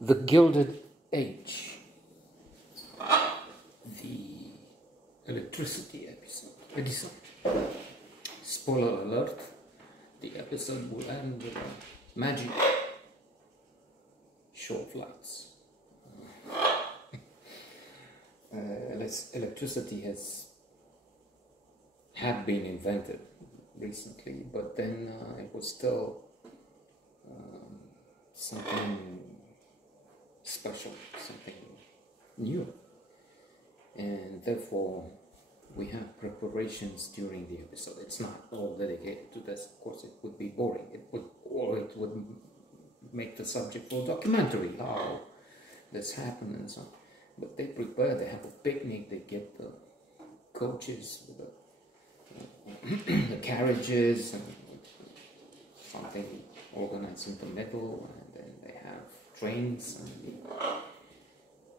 The Gilded Age, the electricity episode, Edison. Spoiler alert, the episode will end with a magic show of lights. Electricity had been invented recently, but then it was still something special, something new, and therefore we have preparations during the episode. It's not all dedicated to this, of course. It would be boring. It would make the subject for a documentary, how this happened and so on. But they prepare, they have a picnic, they get the coaches with the carriages and something organized in the middle, and then they have trains and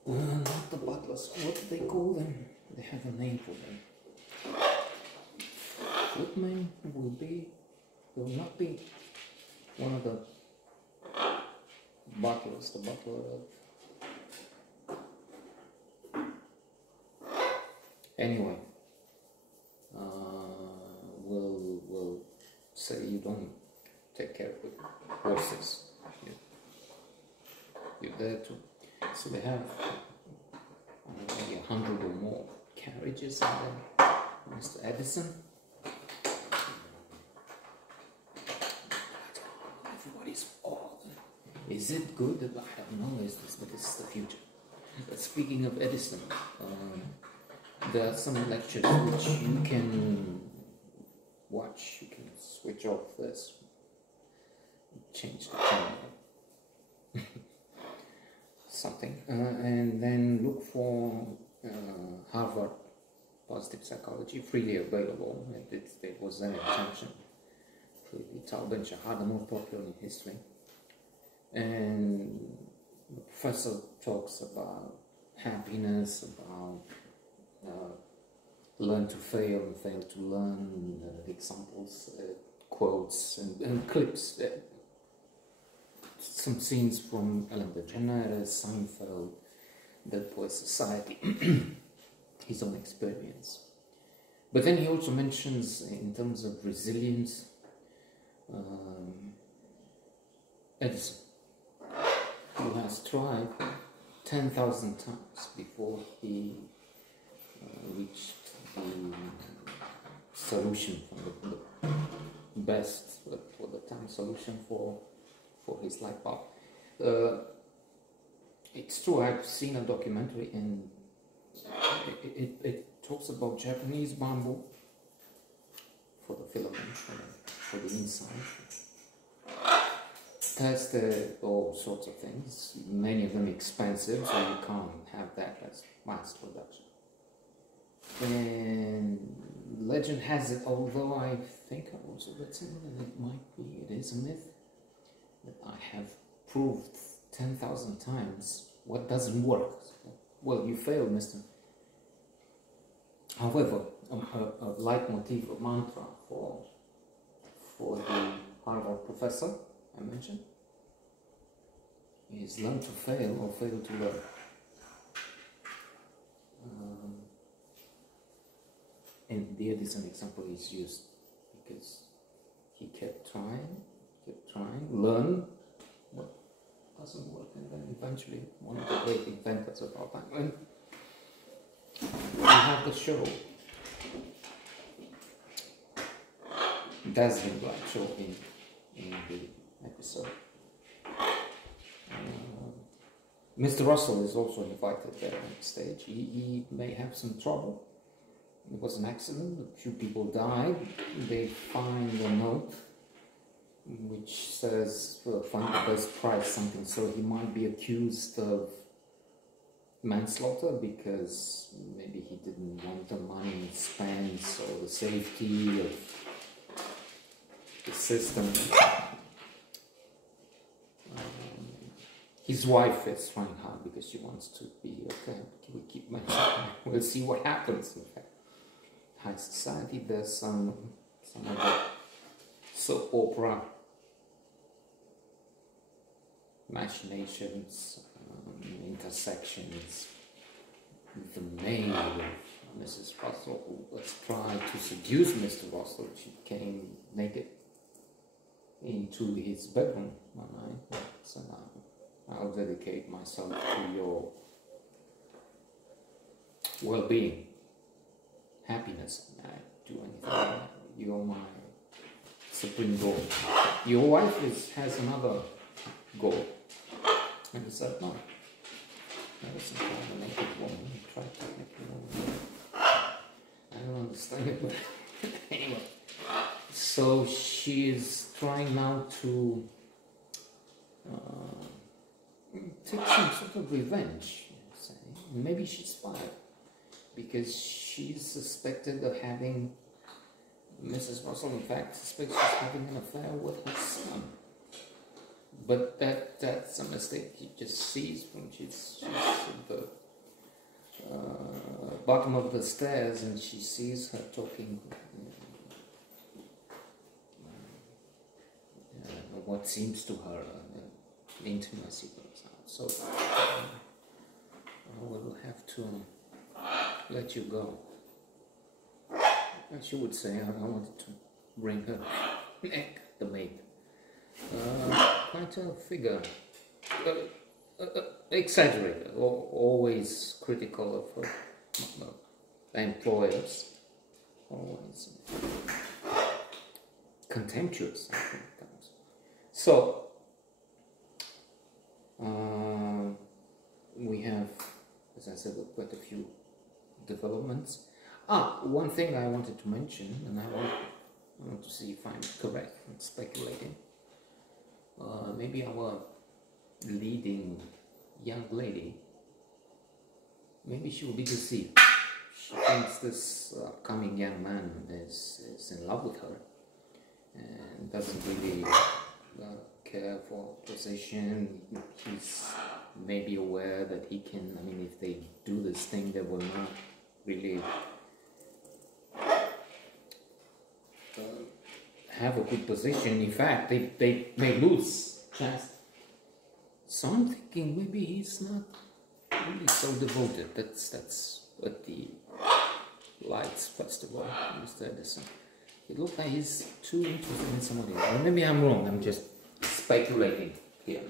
not the butlers, what do they call them? They have a name for them. Footman will not be one of the butlers, the butler of... Anyway, we'll say you don't take care of the horses. You're there too. So they have maybe 100 or more carriages, and then Mr. Edison. Everybody's all. Is it good? I don't know. But this is the future. But speaking of Edison, there are some lectures which you can watch. You can switch off this, change the channel, something, and then look for Harvard Positive Psychology, freely available. It was an intention. Tal Ben Shahar, the most popular in history, and the professor talks about happiness, about learn to fail and fail to learn, examples, quotes and clips, some scenes from Ellen DeGeneres, Seinfeld, Dead Boy Society, his own experience. But then he also mentions, in terms of resilience, Edison, who has tried 10,000 times before he reached the solution, from the best for the time solution for his light bulb. It's true, I've seen a documentary, and it talks about Japanese bamboo for the filament, for the inside. Tested all sorts of things, many of them expensive, so you can't have that as mass production. And legend has it, although I think I also read something that it is a myth, that I have proved 10,000 times what doesn't work. Well, you failed, mister. However, a leitmotif, a mantra for the Harvard professor I mentioned is learn to fail or fail to learn. And the Edison example is used because he kept trying, learn what doesn't work, and then eventually one of the great inventors of our time. And we have the show, dazzling light show in the episode. Mr. Russell is also invited there on stage. He may have some trouble. It was an accident, a few people died. They find a note which says, find the best price, something. So he might be accused of manslaughter because maybe he didn't want the money spent, or the safety of the system. His wife is trying hard because she wants to be okay. We keep mentioning. We'll see what happens. In fact, high society. There's some of the soap opera machinations, intersections. The maid of Mrs. Russell, who was trying to seduce Mr. Russell, she came naked into his bedroom one night. So now I'll dedicate myself to your well-being, happiness. I do anything. You're my supreme goal. Your wife has another goal. And I said, no. Edison found a naked woman. He tried to make a woman. I don't understand it, but anyway. So she is trying now to take some sort of revenge. Say. Maybe she's fired because she's suspected of having. Mrs. Russell, in fact, suspects she's having an affair with her son. But that's a mistake she just sees when she's at the bottom of the stairs and she sees her talking what seems to her intimacy goes out. So I will have to let you go. And she would say, I wanted to bring her back, the maid. Quite a figure, exaggerated, always critical of her employers, always contemptuous, I think. So, we have, as I said, quite a few developments. One thing I wanted to mention, and I want to see if I'm correct in speculating. Maybe our leading young lady, maybe she will be deceived. She thinks this coming young man is in love with her and doesn't really care for position. He's maybe aware that he can, if they do this thing, they will not really have a good position. In fact, they may lose chance. So I'm thinking maybe he's not really so devoted. That's at the Lights Festival, Mr. Edison. It looks like he's too interested in somebody else. Or maybe I'm wrong. I'm just speculating here.